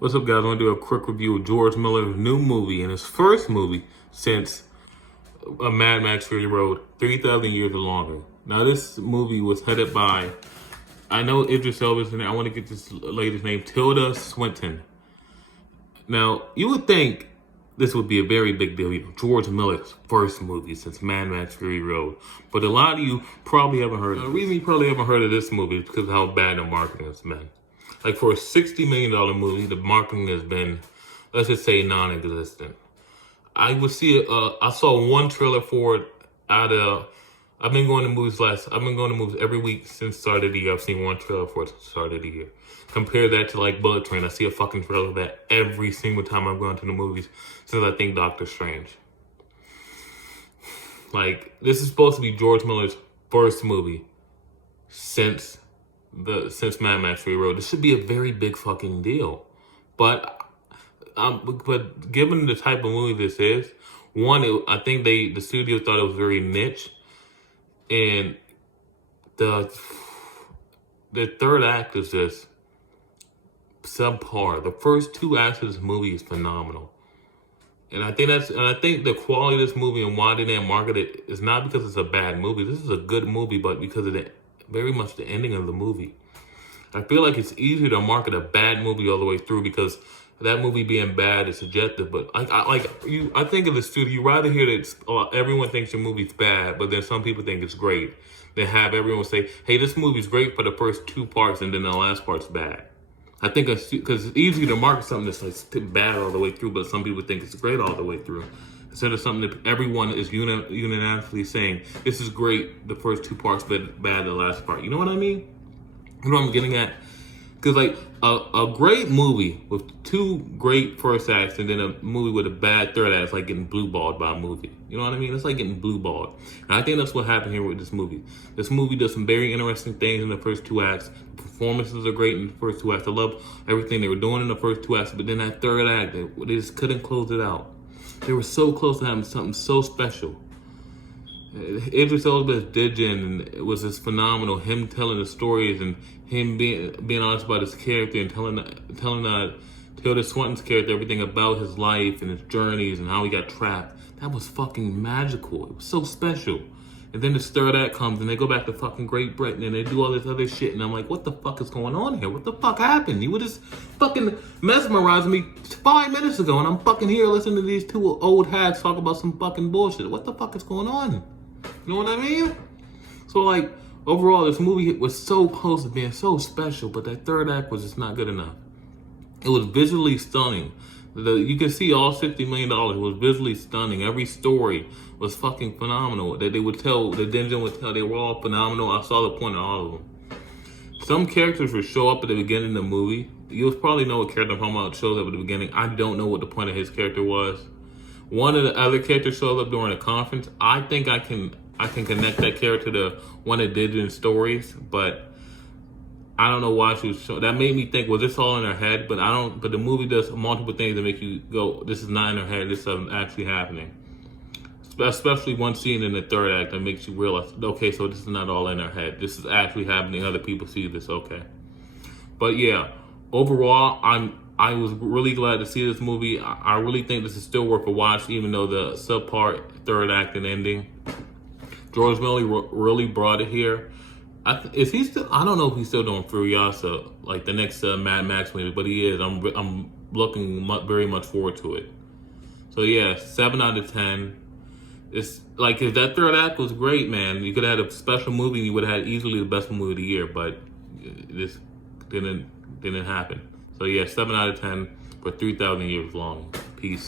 What's up, guys? I want to do a quick review of George Miller's new movie and his first movie since a Mad Max Fury Road, 3,000 Years or Longer. Now, this movie was headed by, I know Idris Elba's in it. I want to get this lady's name, Tilda Swinton. Now, you would think this would be a very big deal, George Miller's first movie since Mad Max Fury Road. But a lot of you probably haven't heard of it. The reason you probably haven't heard of this movie is because of how bad the marketing has been. Like, for a $60 million movie, the marketing has been, let's just say, non-existent. I saw one trailer for it I've been going to movies every week since the start of the year. I've seen one trailer for it since the start of the year. Compare that to, like, Bullet Train. I see a fucking trailer of that every single time I'm going to the movies since I think Doctor Strange. Like, this is supposed to be George Miller's first movie since Mad Max Fury Road. This should be a very big fucking deal. But given the type of movie this is, I think the studio thought it was very niche, and the third act is just subpar. The first two acts of this movie is phenomenal. And I think the quality of this movie and why they didn't market it is not because it's a bad movie. This is a good movie, but because of very much the ending of the movie. I feel like it's easier to market a bad movie all the way through because that movie being bad is subjective. But I think of the studio, you rather hear that everyone thinks your movie's bad, but then some people think it's great, than have everyone say, hey, this movie's great for the first two parts and then the last part's bad. I think because it's easy to market something that's like bad all the way through, but some people think it's great all the way through. Instead of something that everyone is unanimously saying, this is great, the first two parts, but bad the last part. You know what I mean? You know what I'm getting at? Because, like, a great movie with two great first acts and then a movie with a bad third act is like getting blue-balled by a movie. You know what I mean? It's like getting blue-balled. And I think that's what happened here with this movie. This movie does some very interesting things in the first two acts. The performances are great in the first two acts. I love everything they were doing in the first two acts, but then that third act, they just couldn't close it out. They were so close to having something so special. Idris Elba's Digin, and it was just phenomenal. Him telling the stories and him being honest about his character and telling Tilda Swinton's character everything about his life and his journeys and how he got trapped. That was fucking magical. It was so special. And then this third act comes and they go back to fucking Great Britain and they do all this other shit. And I'm like, what the fuck is going on here? What the fuck happened? You were just fucking mesmerizing me 5 minutes ago and I'm fucking here listening to these two old hags talk about some fucking bullshit. What the fuck is going on? You know what I mean? So, like, overall, this movie was so close to being so special, but that third act was just not good enough. It was visually stunning. You can see all $60 million. It was visually stunning. Every story was fucking phenomenal. That Denzel would tell, they were all phenomenal. I saw the point of all of them. Some characters would show up at the beginning of the movie. You'll probably know what character I'm talking about shows up at the beginning. I don't know what the point of his character was. One of the other characters shows up during a conference. I think I can connect that character to one of Digen's stories, but I don't know why she was showing. That made me think, was this all in her head? But But the movie does multiple things that make you go, this is not in her head. This is actually happening. Especially one scene in the third act that makes you realize, okay, so this is not all in her head. This is actually happening. Other people see this. Okay. But yeah, overall, I was really glad to see this movie. I really think this is still worth a watch, even though the subpar third act and ending. George Miller really brought it here. Is he still? I don't know if he's still doing Furiosa, like the next Mad Max movie, but he is. I'm looking very much forward to it. So yeah, 7 out of 10. It's like, if that third act was great, man, you could have had a special movie and you would have had easily the best movie of the year, but this didn't happen. So yeah, 7 out of 10 for 3,000 Years Long. Peace.